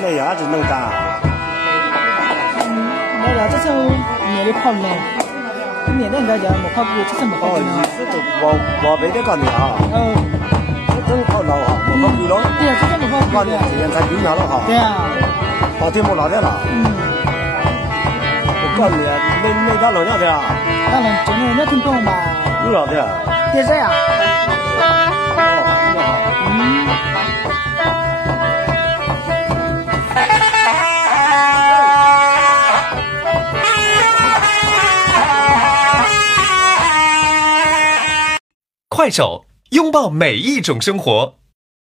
那牙子弄大。那牙这种年龄胖呢，年龄来讲没胖过，这是没胖过。哦，是都我别的干的啊。这真好老哈，没胖过了。对啊，这真没胖过。这样才有牙了哈。对啊。好天没拿的了。我告诉你，那家老娘的啊。那人真的那挺多嘛。有老的。电视呀。快手，拥抱每一种生活。